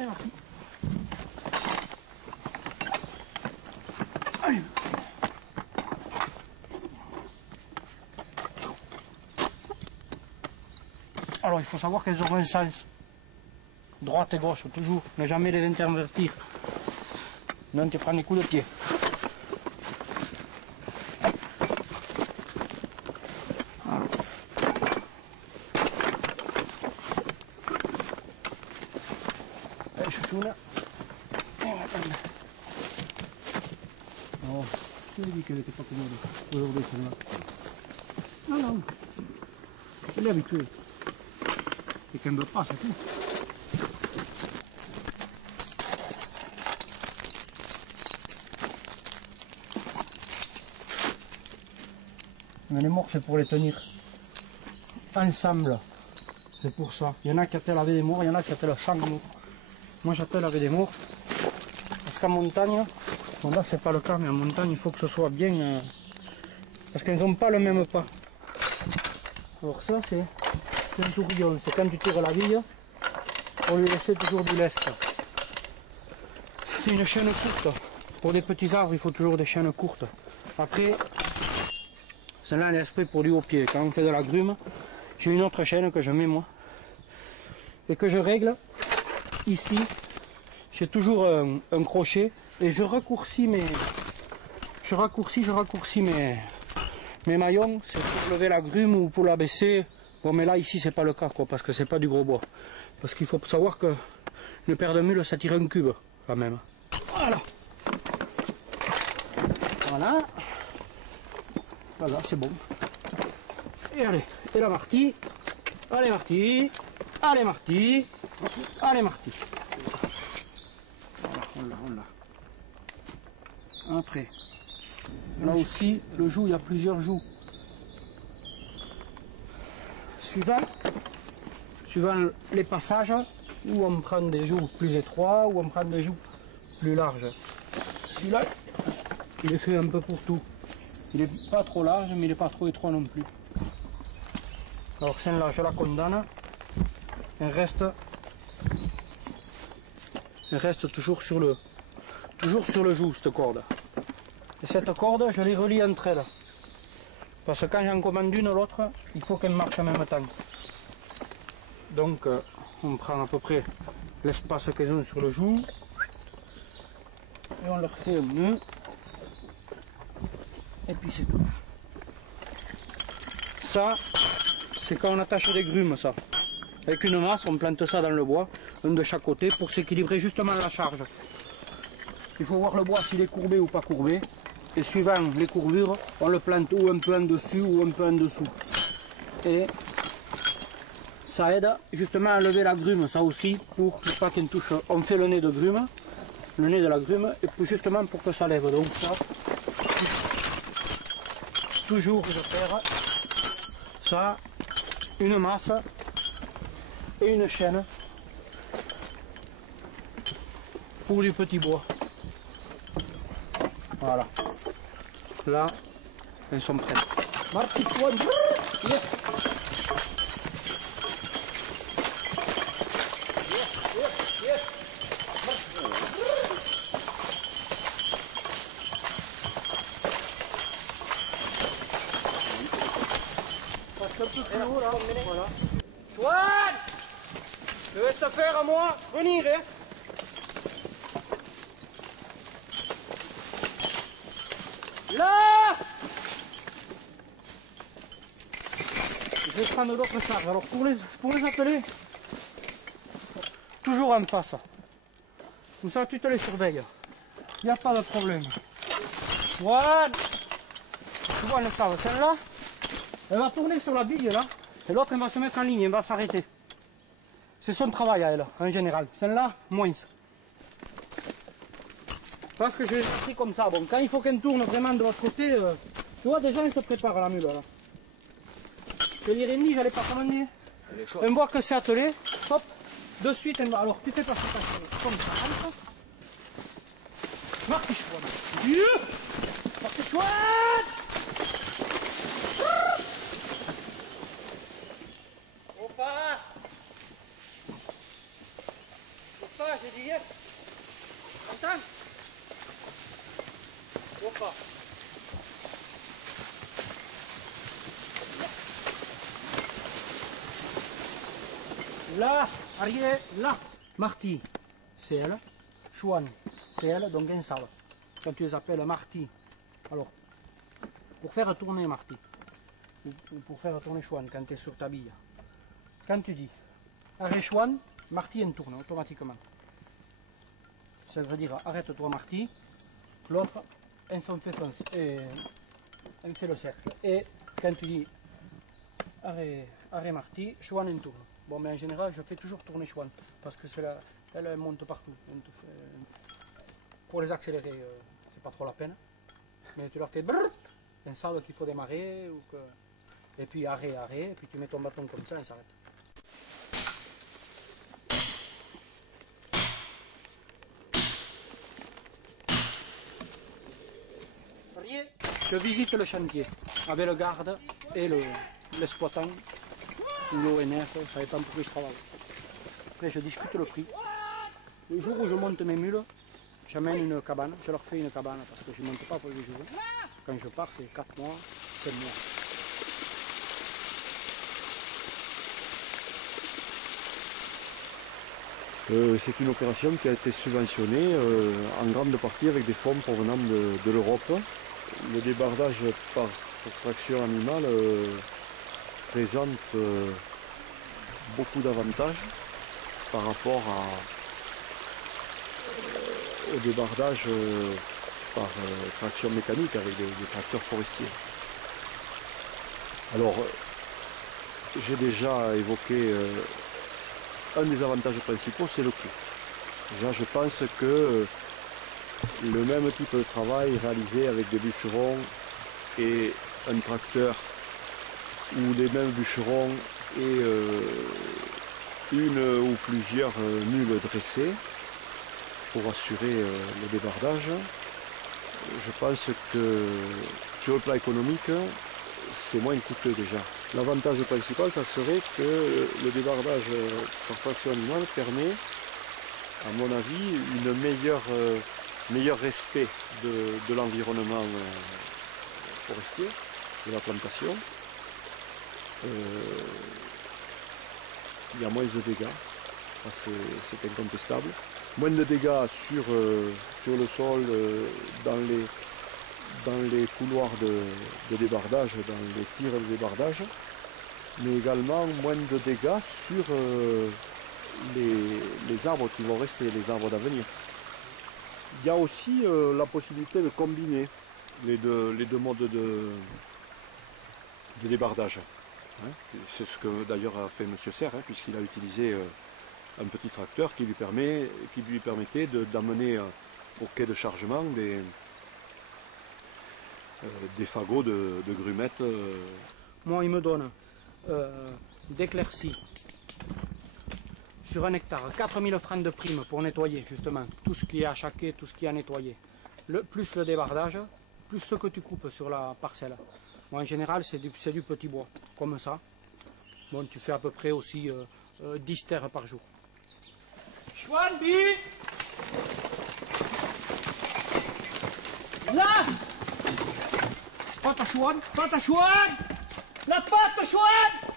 Allez, Marty. Allez. Alors il faut savoir qu'elles ont un sens. Droite et gauche, toujours. Ne jamais les intervertir. Non, tu prends des coups de pied. Voilà. Allez, chouchouna. Oh, je t'ai dit qu'elle n'était pas commode. Aujourd'hui, celle-là. Non, non. Elle est habituée. Et qu'elle ne veut pas, c'est tout. Mais les morts, c'est pour les tenir ensemble. C'est pour ça. Il y en a qui attellent avec des morts, il y en a qui attellent sans morts. Moi, j'attelle avec des morts. Parce qu'en montagne, bon là, c'est pas le cas, mais en montagne, il faut que ce soit bien. Parce qu'elles n'ont pas le même pas. Alors, ça, c'est un tourillon. C'est quand tu tires la bille, pour lui laisser toujours du lest. C'est une chaîne courte. Pour des petits arbres, il faut toujours des chaînes courtes. Après, celle-là, elle est exprès pour du haut pied. Quand on fait de la grume, j'ai une autre chaîne que je mets moi. Et que je règle ici. J'ai toujours un crochet. Et je raccourcis mes maillons. C'est pour lever la grume ou pour la baisser. Bon, mais là, ici, c'est pas le cas, quoi. Parce que c'est pas du gros bois. Parce qu'il faut savoir que une paire de mules, ça tire un cube, quand même. Voilà. Voilà. Voilà, c'est bon. Et allez, et la Marty. Allez Marty. Allez Marty. Allez Marty. Voilà, on l'a. Après, là aussi, le joug, il y a plusieurs jougs. Suivant les passages, où on prend des jougs plus étroits, où on prend des jougs plus larges. Celui-là, il est fait un peu pour tout. Il n'est pas trop large, mais il n'est pas trop étroit non plus. Alors celle-là, je la condamne. Elle reste toujours sur le joug, cette corde. Et cette corde, je les relie entre elles. Parce que quand j'en commande une, l'autre, il faut qu'elle marche en même temps. Donc, on prend à peu près l'espace qu'elles ont sur le joug. Et on leur fait un nœud. Et puis c'est tout. Ça, c'est quand on attache des grumes, ça. Avec une masse, on plante ça dans le bois, un de chaque côté, pour s'équilibrer justement la charge. Il faut voir le bois s'il est courbé ou pas courbé. Et suivant les courbures, on le plante ou un peu en dessus ou un peu en dessous. Et ça aide justement à lever la grume, ça aussi, pour ne pas qu'elle touche. On fait le nez de grume, le nez de la grume, et puis justement pour que ça lève. Donc ça, toujours je perds ça, une masse et une chaîne pour du petit bois. Voilà. Là, elles sont prêtes. Marty, toi, yes. Un peu plus haut là, voilà. Chouane, je vais te faire à moi venir, hein. Là, je vais prendre l'autre charge. Alors pour les atteler, toujours en face. Comme ça tu te les surveilles. Il n'y a pas de problème. Voilà. Tu vois le sable, celle-là, elle va tourner sur la bille là, et l'autre elle va se mettre en ligne, elle va s'arrêter. C'est son travail à elle, en général. Celle-là, moins. Parce que je l'ai pris comme ça. Bon, quand il faut qu'elle tourne vraiment de l'autre côté, tu vois, déjà elle se prépare à la mule là. Je l'ai remis, j'allais pas commander. Elle voit que c'est attelé, hop, de suite elle va. Alors tu fais passer ta chaîne comme ça, comme ça. Marty Chouane. Marty Chouane. Opa, j'ai j'ai dit hier. Content? Opa. Là, arrière, là. Marty, c'est elle. Chouane, c'est elle, donc un sale. Quand tu les appelles Marty. Alors, pour faire tourner Marty, ou pour faire tourner Chouane quand tu es sur ta bille, quand tu dis arrête Chouane, Marty elle tourne automatiquement. Ça veut dire arrête-toi Marty, l'autre, elle fait le cercle. Et quand tu dis arrête Marty, Chouane elle tourne. Bon, mais en général, je fais toujours tourner Chouane, parce que elle monte partout. Pour les accélérer, c'est pas trop la peine. Mais tu leur fais brrr, un sable qu'il faut démarrer, et puis arrêt, et puis tu mets ton bâton comme ça et ça s'arrête. Je visite le chantier avec le garde et l'exploitant, ou l'ONF, ça dépend pour qui je travaille. Après, je discute le prix. Le jour où je monte mes mules, j'amène une cabane, je leur fais une cabane parce que je ne monte pas pour les jours. Quand je pars, c'est 4 mois, 5 mois. C'est une opération qui a été subventionnée en grande partie avec des fonds provenant de l'Europe. Le débardage par traction animale présente beaucoup d'avantages par rapport au débardage par traction mécanique avec des tracteurs forestiers. Alors, j'ai déjà évoqué un des avantages principaux, c'est le coût. Déjà, je pense que le même type de travail réalisé avec des bûcherons et un tracteur où les mêmes bûcherons et une ou plusieurs mules dressées pour assurer le débardage, je pense que sur le plan économique, c'est moins coûteux déjà. L'avantage principal, ça serait que le débardage par traction animale permet, à mon avis, une meilleur respect de l'environnement forestier, de la plantation. Il y a moins de dégâts, c'est incontestable. Moins de dégâts sur le sol, dans les couloirs de débardage, dans les tirs de débardage, mais également moins de dégâts sur les arbres qui vont rester, les arbres d'avenir. Il y a aussi la possibilité de combiner les deux modes de débardage. Hein. C'est ce que d'ailleurs a fait M. Serre, hein, puisqu'il a utilisé un petit tracteur qui lui permettait d'amener au quai de chargement des fagots de grumettes. Moi, il me donne d'éclaircies sur un hectare 4000 francs de prime pour nettoyer justement tout ce qui est achaqué, tout ce qui est à nettoyer. Plus le débardage, plus ce que tu coupes sur la parcelle. Moi, en général, c'est du petit bois, comme ça. Bon, tu fais à peu près aussi 10 terres par jour. Chouane, là! Pâte à chouane! Pâte à chouane! La pâte à chouane!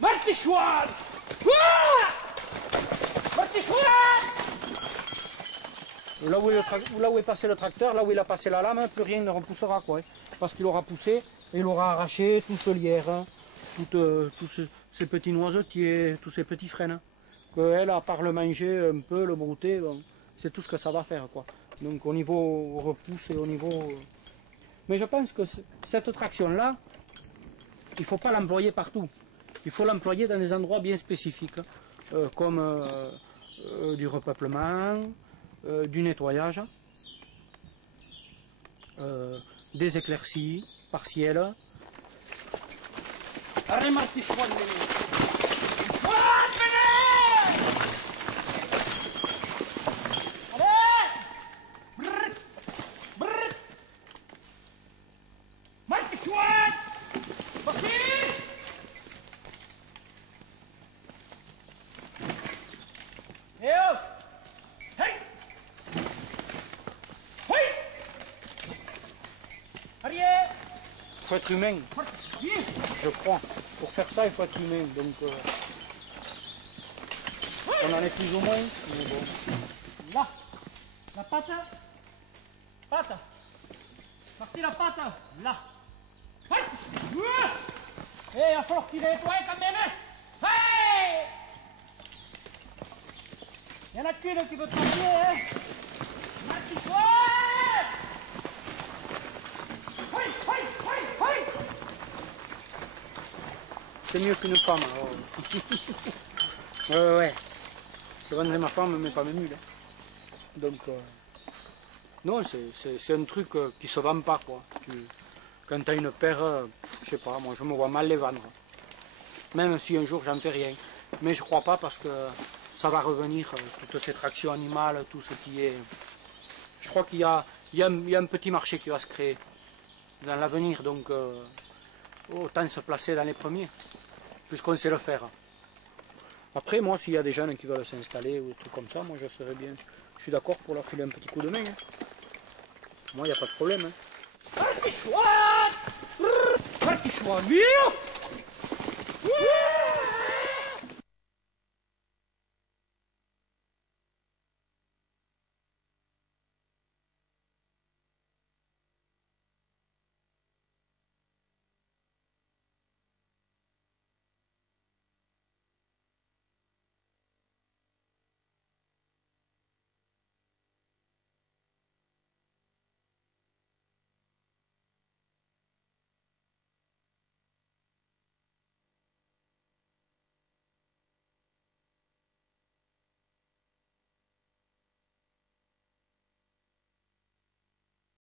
Marty chouane! Marty chouane! Là où est passé le tracteur, là où il a passé la lame, plus rien ne repoussera, quoi. Parce qu'il aura poussé et il aura arraché tout ce lierre, tous ces petits noisetiers, tous ces petits frênes. Elle, à part le manger un peu, le brouter, bon, c'est tout ce que ça va faire, quoi. Donc au niveau repousse et au niveau... Mais je pense que cette traction-là, il ne faut pas l'employer partout. Il faut l'employer dans des endroits bien spécifiques, comme du repeuplement, du nettoyage, des éclaircies partielles. Allez, Marty, Chouane, faut être humain, je crois. Pour faire ça, il faut être humain. Donc, on en est plus ou moins. Mais bon. Là, la patte. Patte. Sorti la patte. Là. Il va falloir tirer toi quand même. Hey, il y en a qu'une qui veut te passer, hein. Marche, C'est mieux qu'une femme. Ouais. Je vendrai ma femme, mais pas mes mules. Donc, non, c'est un truc qui se vend pas, quoi. Quand tu as une paire, je sais pas, moi je me vois mal les vendre. Même si un jour j'en fais rien. Mais je crois pas parce que ça va revenir, toute cette traction animale, tout ce qui est... Je crois qu'il y a un petit marché qui va se créer dans l'avenir, donc autant se placer dans les premiers, puisqu'on sait le faire. Après, moi, s'il y a des jeunes qui veulent s'installer ou des trucs comme ça, moi je serais bien. Je suis d'accord pour leur filer un petit coup de main. Hein. Moi, il n'y a pas de problème. Hein. Petit choix,